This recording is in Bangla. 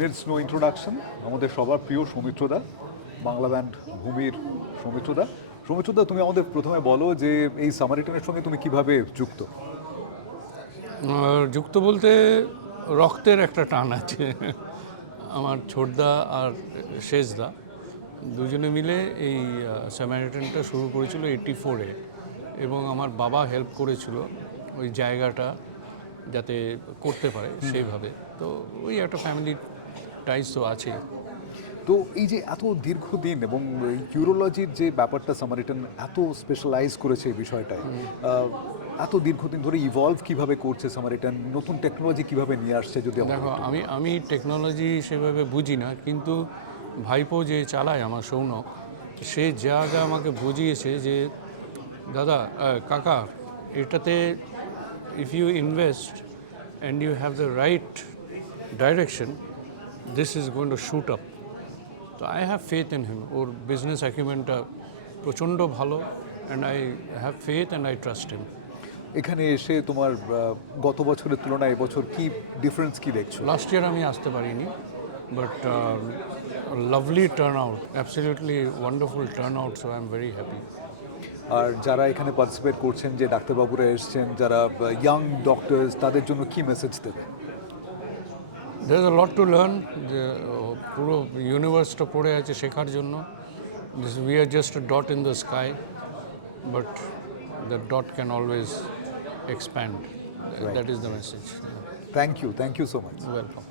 নিডস নো ইন্ট্রোডাকশন, আমাদের সবার প্রিয় সৌমিত্রদা, বাংলা ব্যান্ড ভূমির সৌমিত্রদা। সৌমিত্রদা, তুমি আমাদের প্রথমে বলো যে এই সামারিটনের সঙ্গে তুমি কিভাবে যুক্ত? যুক্ত বলতে রক্তের একটা টান আছে। আমার ছোটদা আর শেষদা দুজনে মিলে এই স্যামারিটানটা শুরু করেছিল 84-এ, এবং আমার বাবা হেল্প করেছিল ওই জায়গাটা যাতে করতে পারে সেইভাবে। তো ওই একটা ফ্যামিলি টাইস তো আছে। তো এই যে এত দীর্ঘদিন এবং ইউরোলজির যে ব্যাপারটা সামারিটান এত স্পেশালাইজ করেছে এই বিষয়টায়, এত দীর্ঘদিন ধরে ইভলভ কিভাবে করছে সামারিটান, নতুন টেকনোলজি কিভাবে নিয়ে আসছে, যদি দেখো, আমি টেকনোলজি সেভাবে বুঝি না, কিন্তু ভাইপো যে চালায় আমার সৌনক, সে যা যা আমাকে বুঝিয়েছে যে দাদা, কাকা, এটাতে if you invest and you have the right direction, this is going to shoot up. তো I have faith in him. ওর বিজনেস অ্যাকিউমেন্টটা প্রচণ্ড ভালো, and I have faith and I trust him. এখানে এসে তোমার গত বছরের তুলনায় এবছর কি ডিফারেন্স কি দেখছো? লাস্ট ইয়ার আমি আসতে পারিনি, but lovely turn out, absolutely wonderful turn out, so I am very happy. আর যারা এখানে পার্টিসিপেট করছেন, যে ডাক্তারবাবুরা এসছেন, যারা ইয়াং ডক্টরস, তাদের জন্য কি মেসেজ দেবে? There is a lot to learn. যে পুরো ইউনিভার্সটা পড়ে আছে শেখার জন্য। We are just a dot in the sky, but the dot can always expand. That is the message. Thank you so much. Welcome.